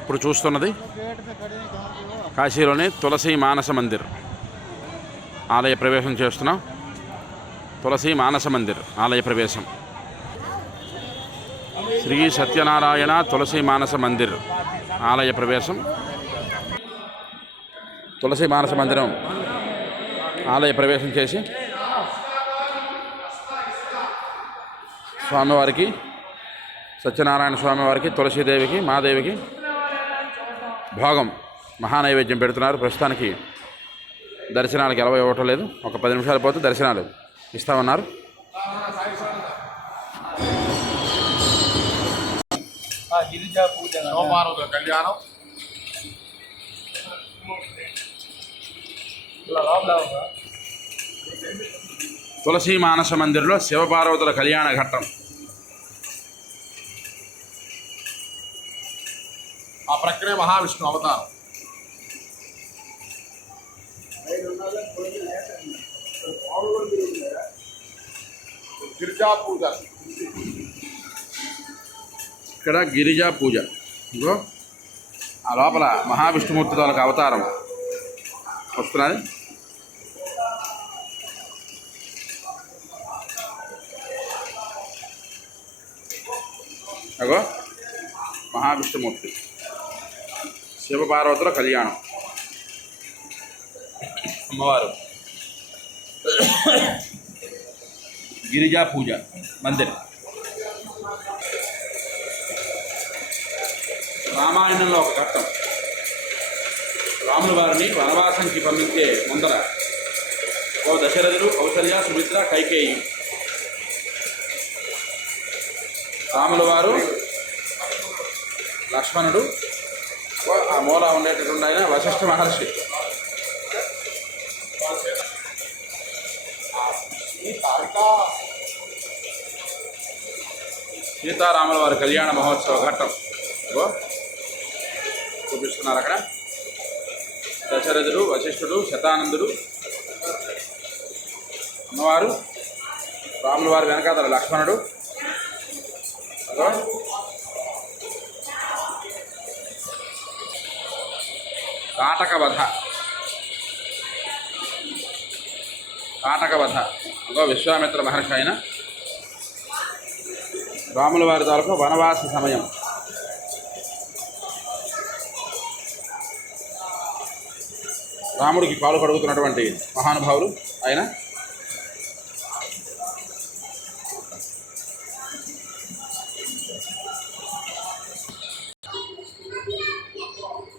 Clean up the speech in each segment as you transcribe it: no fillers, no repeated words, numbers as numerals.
ఇప్పుడు చూస్తున్నది కాశీలోని తులసి మానస మందిర్ ఆలయ ప్రవేశం చేస్తున్నాం. తులసి మానస మందిర్ ఆలయ ప్రవేశం. శ్రీ సత్యనారాయణ తులసి మానస మందిర్ ఆలయ ప్రవేశం. తులసి మానస మందిరం ఆలయ ప్రవేశం చేసి స్వామివారికి, సత్యనారాయణ స్వామివారికి, తులసీదేవికి, మాదేవికి భోగం మహానైవేద్యం పెడుతున్నారు. ప్రస్తుతానికి దర్శనాలకు ఎలవ ఇవ్వటం లేదు. ఒక 10 నిమిషాలు పోతే దర్శనాలు ఇస్తామన్నారు. కళ్యాణం తులసి మానస మందిర్లో శివపార్వతుల కళ్యాణ ఘట్టం. ఆ ప్రక్రియ మహావిష్ణు అవతారం. గిరిజా పూజ. ఇక్కడ గిరిజా పూజ. ఇగో ఆ లోపల మహావిష్ణుమూర్తి తాలూకు అవతారం వస్తున్నది. అగో మహావిష్ణుమూర్తి, శివపార్వతుల కళ్యాణం. అమ్మవారు గిరిజా పూజ మందిర్. రామాయణంలో ఒక ఘట్టం. రాముల వారిని వనవాసంకి పంపించే ముందర ఓ దశరథుడు, కౌసల్య, సుమిత్ర, కైకేయి. రాముల వారు, లక్ష్మణుడు, ఆ మూల ఉండేటటువంటి ఆయన వశిష్ఠ మహర్షి. సీతారాముల వారి కళ్యాణ మహోత్సవ ఘట్టం చూపిస్తున్నారు అక్కడ. దశరథుడు, వశిష్ఠుడు, శతానందుడు, అమ్మవారు, రాముల వారి వెనకాతల లక్ష్మణుడు. కాటకవధ. అదో విశ్వామిత్ర మహర్షి అయిన రాముల వారి తాలూకు వనవాస సమయం. రాముడికి కాలు కడుగుతున్నటువంటి మహానుభావులు ఆయన.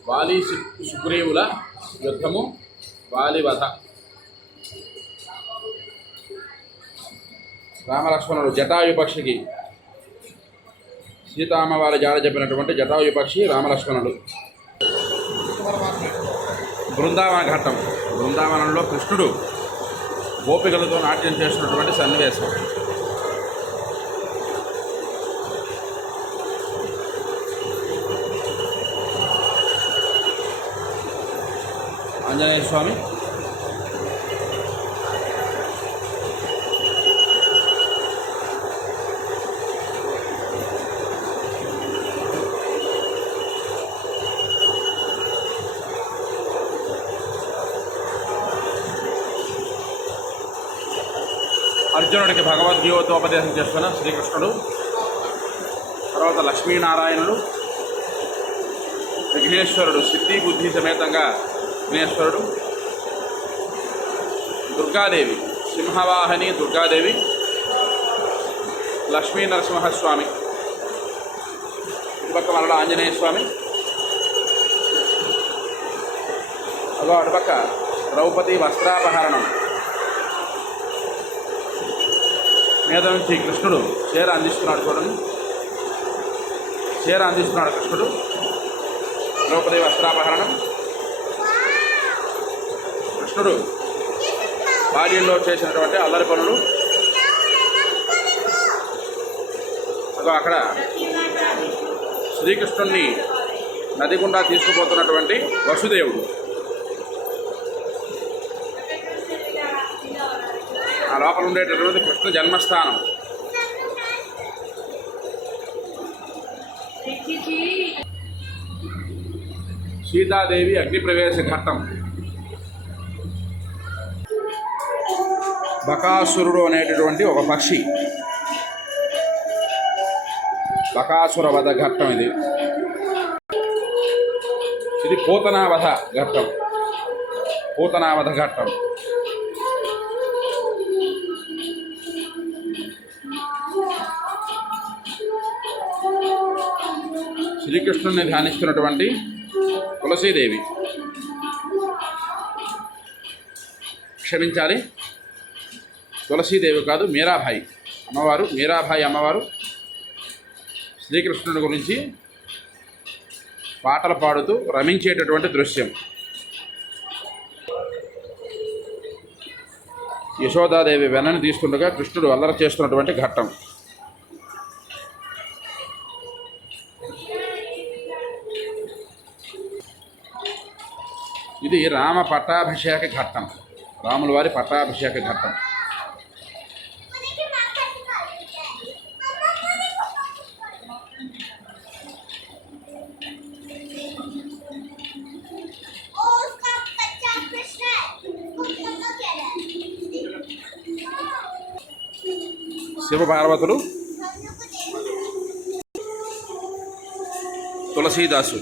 వాలి సుగ్రీవుల యుద్ధము, వాలివధ. రామలక్ష్మణుడు జటాయుపక్షికి సీతామ్మవారి జాడ చెప్పినటువంటి జటాయుపక్షి రామలక్ష్మణుడు. బృందావన ఘట్టం. బృందావనంలో కృష్ణుడు గోపికలతో నాట్యం చేస్తున్నటువంటి సన్నివేశం. ఆంజనేయ స్వామి, అర్జునుడికి భగవద్గీతోపదేశం చేస్తున్న శ్రీకృష్ణుడు. తర్వాత లక్ష్మీనారాయణుడు, విఘ్నేశ్వరుడు, సిద్ధి బుద్ధి సమేతంగా విఘ్నేశ్వరుడు, దుర్గాదేవి, సింహవాహిని దుర్గాదేవి, లక్ష్మీ నరసింహస్వామి, ఇటుపక్క మరల ఆంజనేయ స్వామి, అదో అటుపక్క ద్రౌపది వస్త్రాపహరణం. మీద నుంచి కృష్ణుడు చీర అందిస్తున్నాడు. చూడండి, చీర అందిస్తున్నాడు కృష్ణుడు. ద్రౌపది వస్త్రాపహరణం. కృష్ణుడు బాల్యంలో చేసినటువంటి అల్లరి పనులు. అక్కడ శ్రీకృష్ణుణ్ణి నది గుండా తీసుకుపోతున్నటువంటి వసుదేవుడు. ఆ లోపల ఉండేటటువంటి కృష్ణ జన్మస్థానం. సీతాదేవి అగ్నిప్రవేశ ఘట్టం. బకాసురుడు అనేటటువంటి ఒక పక్షి. బకాసుర వధ ఘట్టం ఇది. ఇది పూతనావధ ఘట్టం. పూతనావధ ఘట్టం. శ్రీకృష్ణుని ధ్యానిస్తున్నటువంటి తులసీదేవి, క్షమించాలి, తులసీదేవి కాదు, మీరాబాయి అమ్మవారు. మీరాబాయి అమ్మవారు శ్రీకృష్ణుని గురించి పాటలు పాడుతూ రమించేటటువంటి దృశ్యం. యశోదాదేవి వెన్నని తీస్తుండగా కృష్ణుడు అల్లరి చేస్తున్నటువంటి ఘట్టం. ఇది రామ పట్టాభిషేక ఘట్టం. రాముల వారి పట్టాభిషేక ఘట్టం. శివపార్వతులు, తులసీదాసు,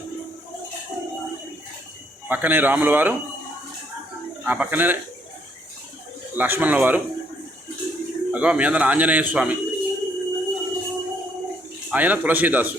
పక్కనే రాముల వారు, ఆ పక్కనే లక్ష్మణుల వారు, అగో మీదన ఆంజనేయ స్వామి, ఆయన తులసీదాసు.